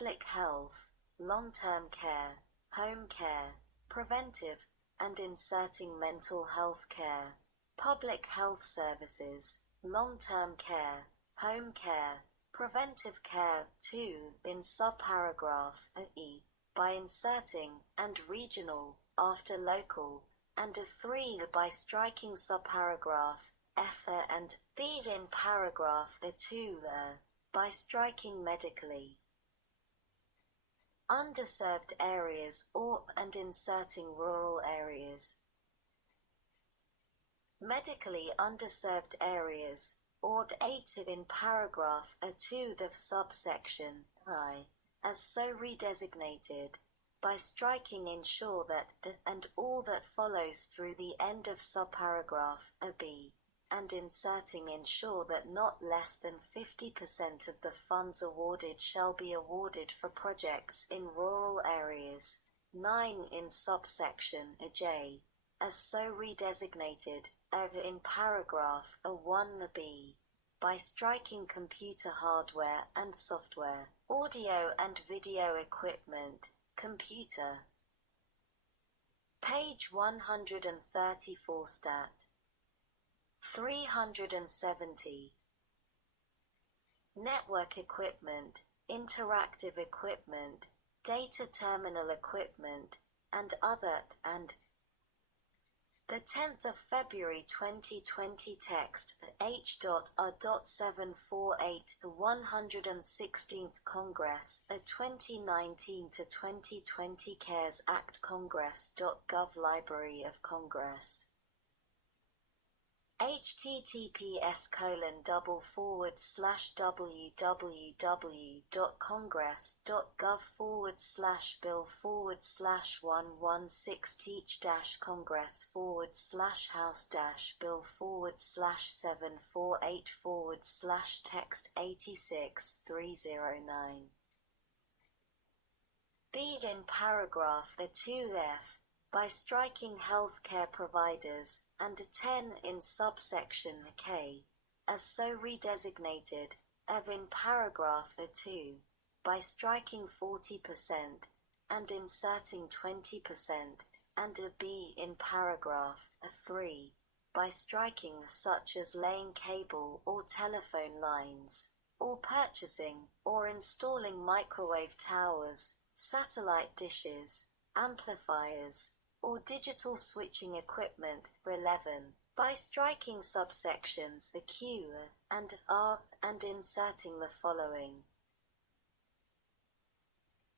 public health, long-term care, home care, preventive, and inserting mental health care, public health services, long-term care, home care, preventive care. 2. In subparagraph E, by inserting and regional after local, and 3. by striking subparagraph F and B in paragraph 2 by striking medically underserved areas and inserting rural areas. Medically underserved areas, or 8 in paragraph 2 of subsection I, as so redesignated, by striking ensure that and all that follows through the end of subparagraph B, and inserting ensure that not less than 50% of the funds awarded shall be awarded for projects in rural areas. 9 in subsection J, as so redesignated, in paragraph 1b, by striking computer hardware and software, audio and video equipment, computer. Page 134 stat. 370. Network equipment, interactive equipment, data terminal equipment, and other, and the 10th of February 2020 text, H.R.748, the 116th Congress, 2019-2020 CaresAct Congress.gov Library of Congress. https://www.congress.gov/bill/116-congress/house-bill/748//text 86-309. B in paragraph 2f, by striking healthcare providers, and 10 in subsection K, as so redesignated, in paragraph 2, by striking 40%, and inserting 20%, and B in paragraph 3, by striking such as laying cable or telephone lines, or purchasing, or installing microwave towers, satellite dishes, amplifiers, or digital switching equipment. 11. By striking subsections Q and R and inserting the following.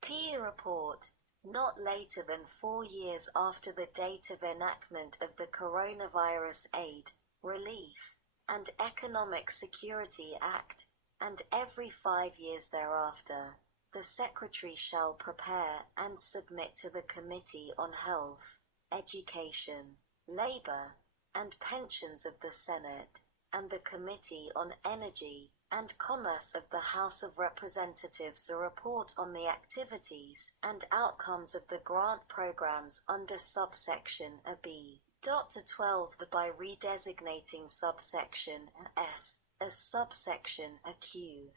P report, not later than 4 years after the date of enactment of the Coronavirus Aid, Relief, and Economic Security Act, and every 5 years thereafter, the Secretary shall prepare and submit to the Committee on Health, Education, Labor, and Pensions of the Senate, and the Committee on Energy and Commerce of the House of Representatives a report on the activities and outcomes of the grant programs under subsection B. 12 by redesignating subsection S as subsection Q.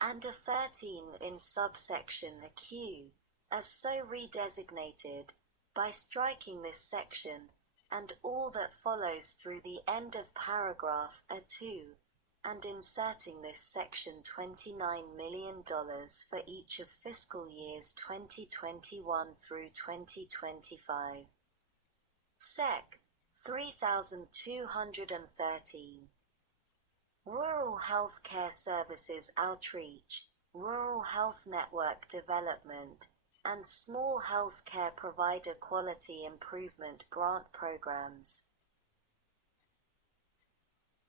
And 13 in subsection Q, as so redesignated, by striking this section, and all that follows through the end of paragraph 2, and inserting this section $29 million for each of fiscal years 2021 through 2025. Sec. 3213. Rural Health Care Services Outreach, Rural Health Network Development, and Small Health Care Provider Quality Improvement Grant Programs.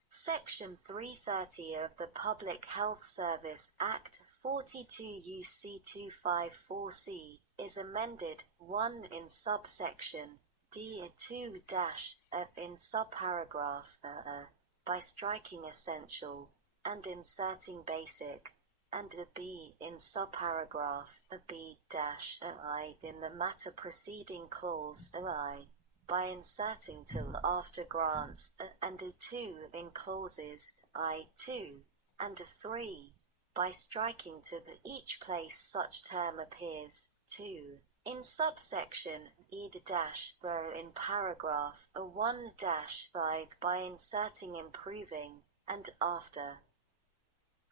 Section 330 of the Public Health Service Act 42 U.C. 254C is amended 1 in subsection D2- in subparagraph by striking essential, and inserting basic, and B in subparagraph B-I in the matter preceding clause I, by inserting till after grants, and 2 in clauses I, 2, and 3, by striking to each place such term appears. 2. In subsection E-row in paragraph 1-5 by inserting improving and after.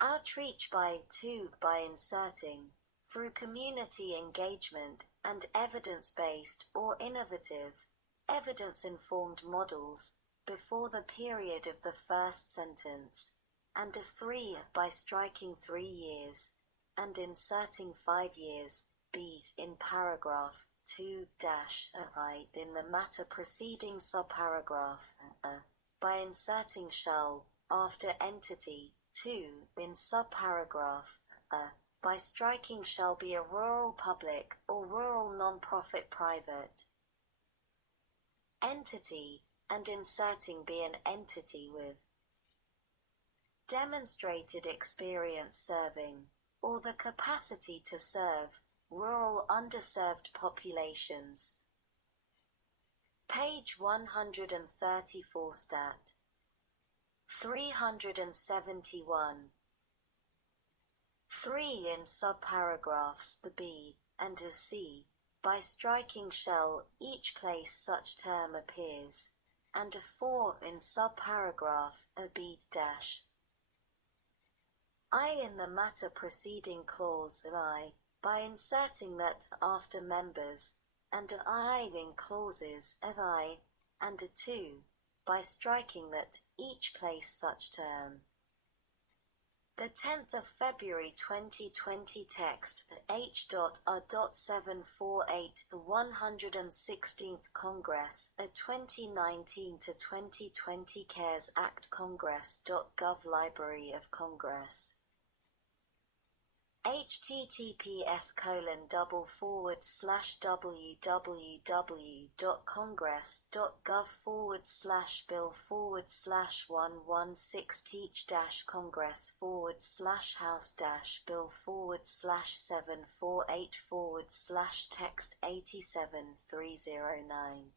Outreach by 2 by inserting through community engagement and evidence-based or innovative, evidence-informed models before the period of the first sentence, and 3 by striking 3 years and inserting 5 years. B. In paragraph 2-I in the matter preceding subparagraph by inserting shall after entity. 2. In subparagraph by striking shall be a rural public or rural non-profit private entity and inserting be an entity with demonstrated experience serving or the capacity to serve rural underserved populations. Page 134 stat. 371. 3 in subparagraphs the B and a C by striking shall each place such term appears, and 4 in subparagraph a B dash. I in the matter preceding clause I by inserting that after members, and I in clauses of I and 2 by striking that each place such term. The 10th of February 2020 text H.A.748 the 116th Congress a 2019 to 2020 CaresAct Congress.gov Library of Congress https://www.congress.gov/bill/116-congress/748//text 87309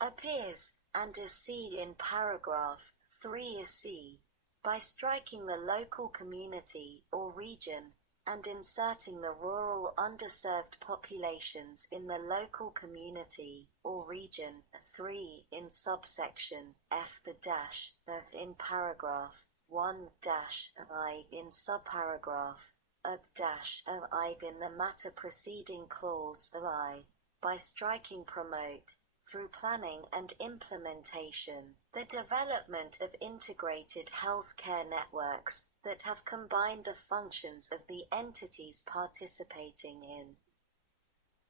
appears, and a C in paragraph 3 a C by striking the local community or region and inserting the rural underserved populations in the local community or region. 3 in subsection F the dash in paragraph 1 dash I in subparagraph a dash I in the matter preceding clause I by striking promote through planning and implementation, the development of integrated healthcare networks that have combined the functions of the entities participating in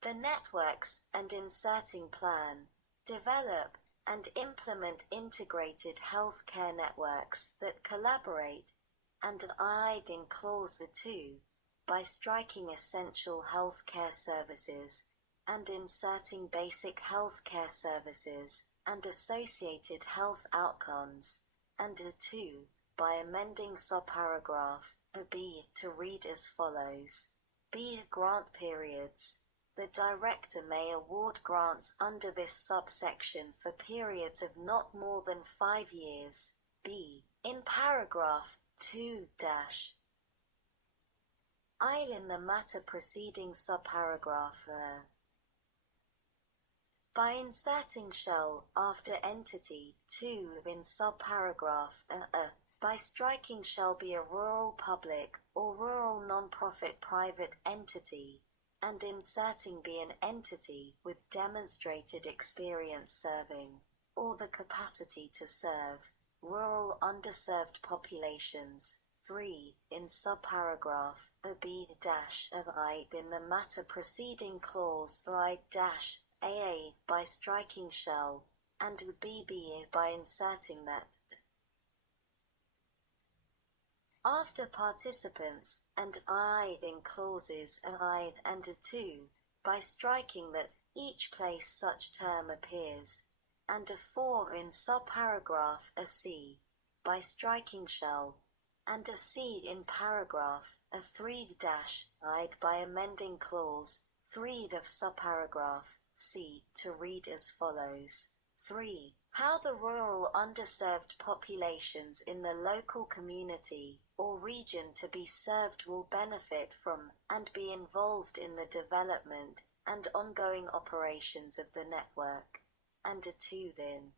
the networks and inserting plan, develop, and implement integrated healthcare networks that collaborate, and I in clause 2 by striking essential healthcare services and inserting basic healthcare services and associated health outcomes, and 2 by amending subparagraph B to read as follows. B. Grant periods. The Director may award grants under this subsection for periods of not more than 5 years. B. In paragraph 2 dash I in the matter preceding subparagraph by inserting shall after entity 2 in subparagraph by striking shall be a rural public or rural non-profit private entity and inserting be an entity with demonstrated experience serving or the capacity to serve rural underserved populations. 3 in subparagraph B dash of I in the matter preceding clause I dash AA by striking shall, and BB by inserting that. After participants, and I in clauses I and 2, by striking that each place such term appears, and 4 in subparagraph a C, by striking shall, and a C in paragraph a 3 dash I by amending clause 3 of subparagraph C to read as follows. 3. How the rural underserved populations in the local community or region to be served will benefit from and be involved in the development and ongoing operations of the network. And a 2 then.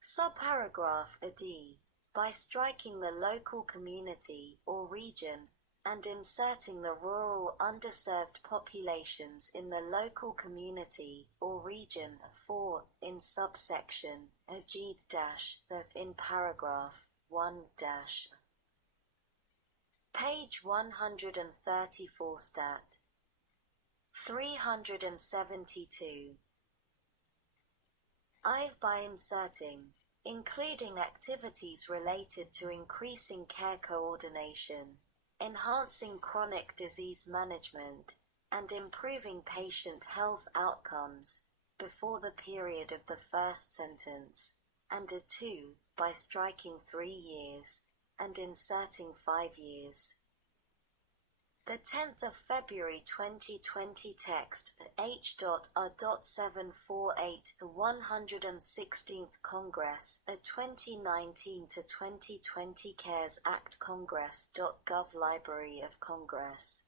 Subparagraph a D. By striking the local community or region and inserting the rural underserved populations in the local community or region 4 in subsection G- in paragraph 1 page 134 stat 372 by inserting, including activities related to increasing care coordination, enhancing chronic disease management, and improving patient health outcomes, before the period of the first sentence, and a 2 by striking 3 years, and inserting 5 years. The 10th of February 2020 text H.R.748 116th Congress 2019 to 2020 CaresAct Congress.gov Library of Congress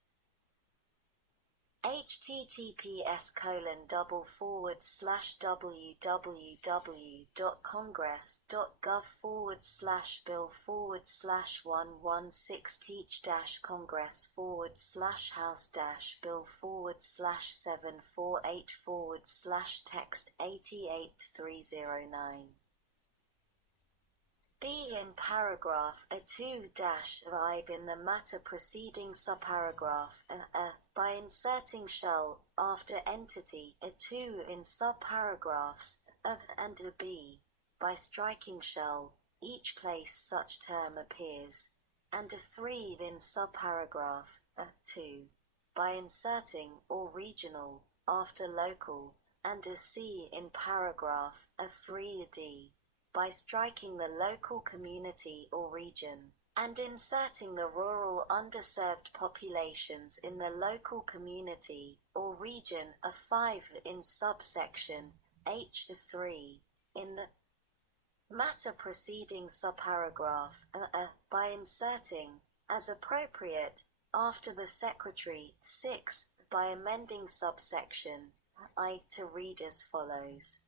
https://www.congress.gov/bill/116-congress/1/text 88309 B in paragraph a 2-5 in the matter preceding subparagraph by inserting shall after entity a 2 in subparagraphs of and a B by striking shall each place such term appears, and a 3 in subparagraph a 2 by inserting or regional after local, and a C in paragraph a 3d by striking the local community or region, and inserting the rural underserved populations in the local community or region a 5 in subsection H3 in the matter preceding subparagraph by inserting, as appropriate, after the Secretary 6 by amending subsection I to read as follows.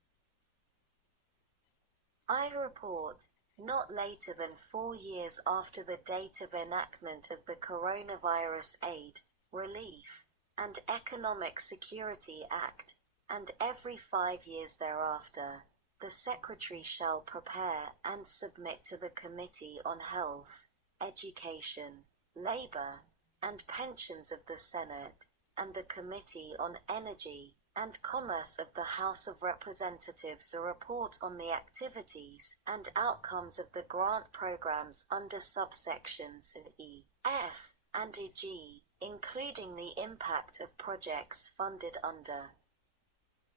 I report, not later than 4 years after the date of enactment of the Coronavirus Aid, Relief, and Economic Security Act, and every 5 years thereafter, the Secretary shall prepare and submit to the Committee on Health, Education, Labor, and Pensions of the Senate, and the Committee on Energy and Commerce of the House of Representatives a report on the activities and outcomes of the grant programs under subsections E, F, and G, including the impact of projects funded under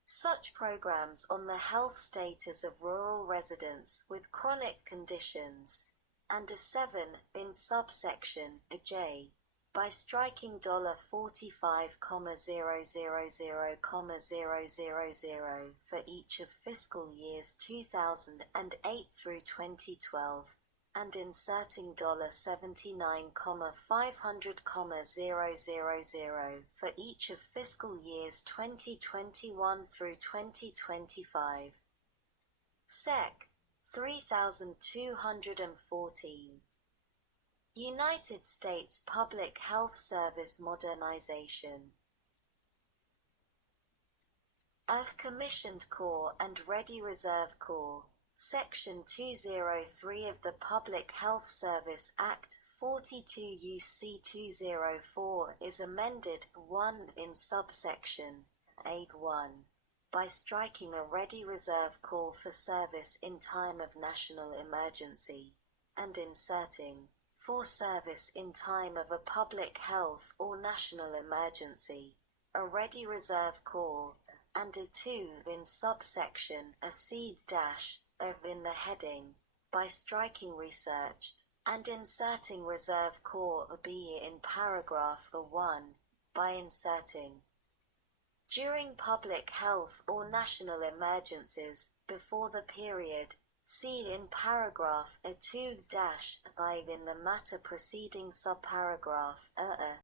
such programs on the health status of rural residents with chronic conditions, and a 7 in subsection J, by striking $40,000,000 for each of fiscal years 2008 through 2012, and inserting $79,500,000 for each of fiscal years 2021 through 2025. Sec. 3214. United States Public Health Service Modernization. Earth Commissioned Corps and Ready Reserve Corps, Section 203 of the Public Health Service Act 42 U.C. 204 is amended 1 in subsection A1 by striking a Ready Reserve Corps for service in time of national emergency, and inserting for service in time of a public health or national emergency, a Ready Reserve Corps, and a 2 in subsection a C- of in the heading, by striking researched, and inserting Reserve Corps B in paragraph 1, by inserting During public health or national emergencies, before the period, see in paragraph A2-5 in the matter preceding subparagraph A.